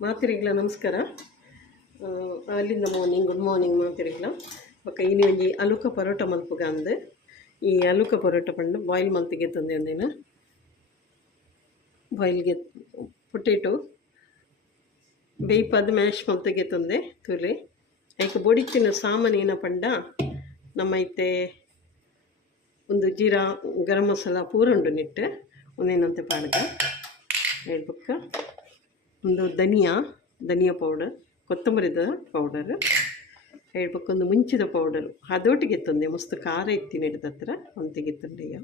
ಮಾತಿರಿಗ್ಲ ನಮಸ್ಕಾರ. ಅಲ್ಲಿಂದ good morning ಮಾತಿರಿಗ್ಲ ಬೊಕ್ಕ ಇನಿ ಒಂಜಿ ಅಲುಕ ಪರೋಟ ಮಲ್ಪುಗ ಅಂದು ಈ ಅಲುಕ ಪರೋಟ ಪಂಡು ಬಾಯ್ಲ್ ಮಲ್ತಿಗೆ ತಂದೆ ಅಂದೇನು ಬಾಯ್ಲ್ಗೆ ಪೊಟೇಟೊ ಬೇಯ್ಪದು ಮ್ಯಾಶ್ ಮಲ್ತಿಗೆ ತಂದೆ ತುಲೆ ಐಕೆ ಬೊಡಿತ್ತಿನ ಸಾಮಾನು ಏನ ಪಂಡ ನಮ್ಮ ಐತೆ ಒಂದು ಜೀರಾ ಗರಂ ಮಸಾಲ ಪೂರ ಉಂಡು ನಿಟ್ಟು ಒಂದೇನಂತೆ ಪಾಡ್ಗ ಹೇಳ್ಬಕ್ಕ ಒಂದು ಧನಿಯಾ ಪೌಡರ್ ಕೊತ್ತಂಬರಿದ ಪೌಡರ್ ಹೇಳ್ಬೇಕೊಂದು ಮುಂಚಿದ ಪೌಡರು ಅದೊಟ್ಟಿಗೆ ತಂದೆ ಮಸ್ತ್ ಖಾರ ಇತ್ತಿನ ಹಿಡ್ದ ಹತ್ರ ಒಂತೆಗೆ ತಂದೆಯ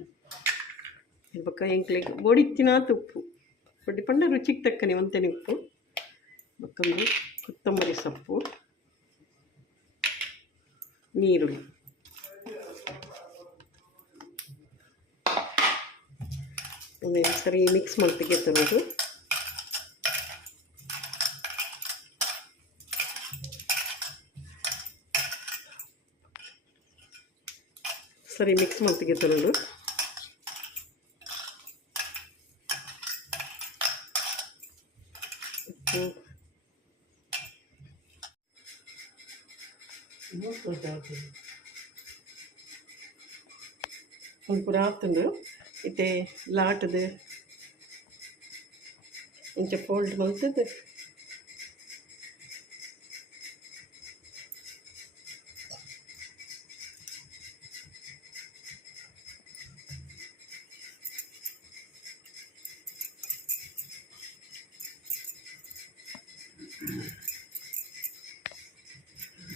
ಹೇಳ್ಬೇಕ ಎಂಕ್ಲಿಗೆ ಬೋಡಿತ್ತಿನ ಉಪ್ಪು ಬಡ್ಡಿ ಪಂಡ ರುಚಿಗೆ ತಕ್ಕನೆ ಒಂತೆನೆ ಉಪ್ಪು ಬಕ್ಕೊಂದು ಕೊತ್ತಂಬರಿ ಸೊಪ್ಪು ನೀರುಳ್ಳಿ ಒಂದೇನು ಸರಿ ಮಿಕ್ಸ್ ಮಾಡ್ತಿಗೆ ತರೋದು ಸರಿ ಮಿಕ್ಸ್ ಮಾಡ್ತಿಗೆ ತರೋದು ಒಂದು ಪೂರ ಆತಂದು ಇತ್ತೆ ಲಾಟದು ಇಂಚ ಫೋಲ್ಡ್ ಮಲ್ತದ್ದು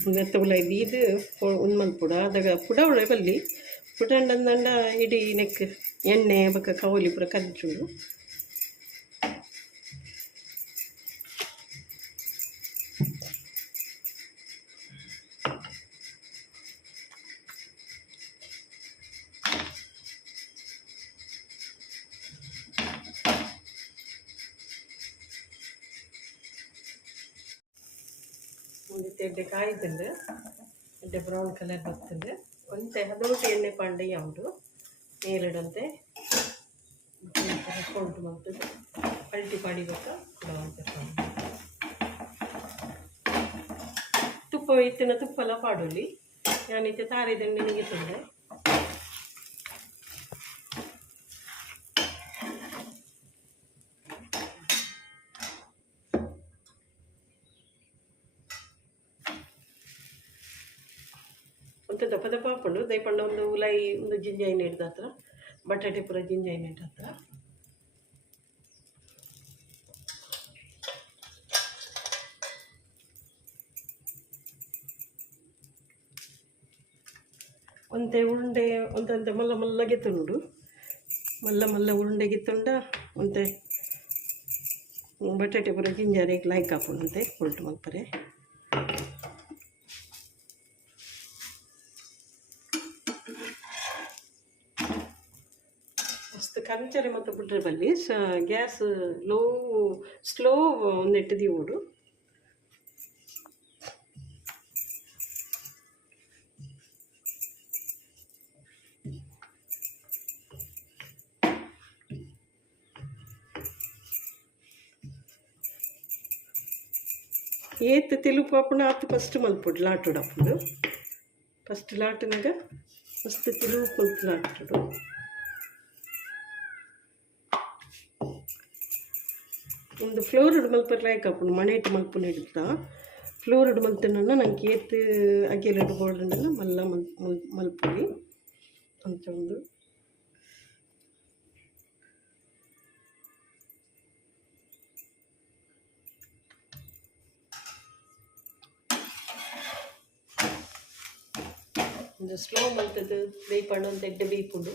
ಮೆತ್ತಗುಲ ಇದು ಒಂದು ಮಲ್ಪುಡ ಅದಾಗ ಪುಡ ಉಳ ಬಲ್ಲಿ ಪುಟಂಡಂದಂಡ ಇಡೀ ನೆಕ್ ಎಣ್ಣೆ ಬಕ್ಕ ಕವಲಿ ಪೂರ ಕಜ್ಜುಂಡು ಒಂದು ಎಡ್ಡೆ ಕಾಯ್ದುಂಡು ಎಡ್ಡೆ ಬ್ರೌನ್ ಕಲರ್ ಬರ್ತುಂಡು ಒಂತೆ ಹದೋಟು ಎಣ್ಣೆ ಪಾಂಡೆ ಯಾವುದು ಮೇಲಿಡಂತೆ ಕೊಂಡು ಮಾಡ್ತದೆ ಅಲ್ಟಿ ಪಾಡಿಬೇಕಾ ತುಪ್ಪ ಇತ್ತಿನ ತುಪ್ಪ ಎಲ್ಲ ಪಾಡೋಲಿ ನಾನಿತ್ತೆ ತಾರಿದೆಣ್ಣೆ ನಿಗಿತಂದೆ ಒಂದು ದಪ್ಪ ದಪ್ಪ ಹಾಕ್ಕೊಂಡು ದಯಪಂಡ ಒಂದು ಉಲೈ ಒಂದು ಜಿಂಜಾಯಿನ ಹಿಡ್ದ ಹತ್ರ ಬಟಾಟೆ ಪೂರ ಜಿಂಜಾಯಿನ ಹಿಡ್ದ ಹತ್ರ ಒಂತೆ ಉರುಂಡೆ ಒಂದಂತೆ ಮಲ್ಲ ಮಲ್ಲಗೆ ತುಂಡು ಮಲ್ಲ ಉರುಂಡೆಗೆ ತುಂಡ ಒಂತೆ ಬಟಾಟೆ ಪೂರ ಜಿಂಜಾರಿಗೆ ಲೈಕ್ ಹಾಕೊಂಡಂತೆ ಉಲ್ಟು ಮಲ್ಪರೆ ಮಸ್ತ್ ಕಂಚರೆ ಮತ್ತು ಬಿಟ್ರೆ ಬಲ್ಲಿ ಗ್ಯಾಸ್ ಸ್ಲೋ ಒಂದೆಟ್ಟು ದೀವೋಡು ಏತ್ ತೆಲುಪು ಹಾಪುಂಡು ಆತು ಫಸ್ಟ್ ಮಲ್ಪುಡು ಲಾಟುಡು ಹಾಪುಂಡು ಫಸ್ಟ್ ಲಾಟಿನಾಗ ಮಸ್ತ್ ತೆಲುಪು ಮಲ್ತು ಲಾಟುಡು ಒಂದು ಫ್ಲೋರ್ಡ್ ಮಲ್ಪರ್ ಲೈಕ್ ಹಾಪುಂಡು ಮನೆ ಇಟ್ಟು ಮಲ್ಪುನ ಹಿಡಿತ ಫ್ಲೋರ್ಡ್ ಮಲ್ತನ ನಂಗೆ ಏತ್ ಅಗ್ಗೆಲೆಡು ಬೋರ್ಡನ್ನೆಲ್ಲ ಮಲ್ಲ ಮಲ್ಪುಡಿ ಅಂತ ಒಂದು ಒಂದು ಸ್ಲೋ ಮಲ್ತದ್ದು ಬೇಯ್ಪಂಡು ಒಂದು ಎಡ್ಡೆ ಬೇಯ್ಪುಂಡು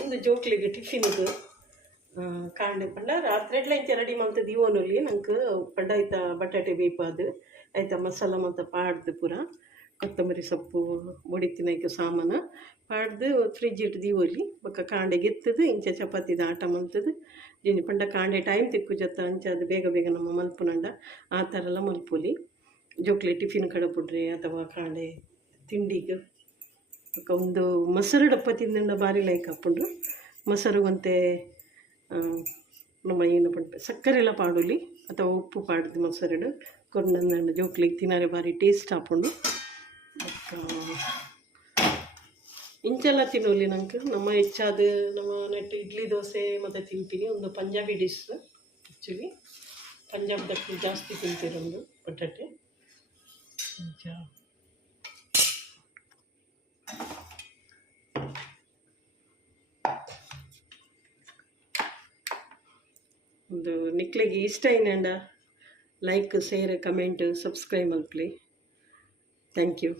ಒಂದು ಜೋಕ್ಲಿಗೆ ಟಿಫಿನ್ದು ಕಾಂಡೆ ಪಂಡ ರಾತ್ರಿ ಇಂಚ ರೆಡಿ ಮಾಡ್ತದೆ ಇವನಲ್ಲಿ ನಂಗೆ ಪಂಡ ಆಯ್ತ ಬಟಾಟೆ ಬೇಯ್ಪದು ಆಯ್ತ ಮಸಾಲ ಮತ್ತು ಪಾಡ್ದು ಪೂರ ಕೊತ್ತಂಬರಿ ಸೊಪ್ಪು ಬೊಡಿತಿನೈಕೆ ಸಾಮಾನು ಪಾಡ್ದು ಫ್ರಿಜ್ ಇಟ್ಟು ದೀವೊಲಿ ಬೊಕ್ಕ ಕಾಂಡೆ ಗೆತ್ತದು ಇಂಚ ಚಪಾತಿದ ಆಟ ಮಲ್ತದು ಜಿನಿ ಪಂಡ ಕಾಂಡೆ ಟೈಮ್ ತಿಕ್ಕು ಜತ್ತ ಅಂಚ ಅದು ಬೇಗ ಬೇಗ ನಮ್ಮ ಮಲ್ಪುನಂಡ ಆ ಥರ ಎಲ್ಲ ಮಲ್ಪೊಲಿ ಜೋಕ್ಲೆ ಟಿಫಿನ್ ಕಡೆ ಪುಡ್ರೆ ಅಥವಾ ಕಾಂಡೆ ತಿಂಡಿಗೆ ಒಂದು ಮೊಸರು ಡಪ್ಪ ತಿಂದ ಭಾರಿ ಲೈಕ್ ಹಾಕ್ಕೊಂಡ್ರು ಮೊಸರು ಅಂತೆ ನಮ್ಮ ಏನು ಪಂಡ ಸಕ್ಕರೆ ಎಲ್ಲ ಪಾಡುಲಿ ಅಥವಾ ಉಪ್ಪು ಪಾಡ್ದು ಮೊಸರು ಕೊಂಡ ಜೋಕ್ಲಿಗೆ ತಿನ್ನರೆ ಭಾರಿ ಟೇಸ್ಟ್ ಹಾಕೊಂಡು ಇಂಚೆಲ್ಲ ತಿನ್ನೋಲಿ ನಂಗೆ ನಮ್ಮ ಹೆಚ್ಚಾದ ನಮ್ಮ ನೆಟ್ಟು ಇಡ್ಲಿ ದೋಸೆ ಮತ್ತು ತಿಂತೀನಿ ಒಂದು ಪಂಜಾಬಿ ಡಿಶ್ ಆ್ಯಕ್ಚುಲಿ ಪಂಜಾಬ್ದಕ್ಕೆ ಜಾಸ್ತಿ ತಿಂತಿರೋದು ಬಟಾಟೆ ಒಂದು ನಿಕ್ಲಿಗೆ ಇಷ್ಟ ಏನಂಡ ಲೈಕ್ ಶೇರ್ ಕಮೆಂಟ್ ಸಬ್ಸ್ಕ್ರೈಬ್ ಮಲ್ಪ್ಲಿ ಥ್ಯಾಂಕ್ ಯು.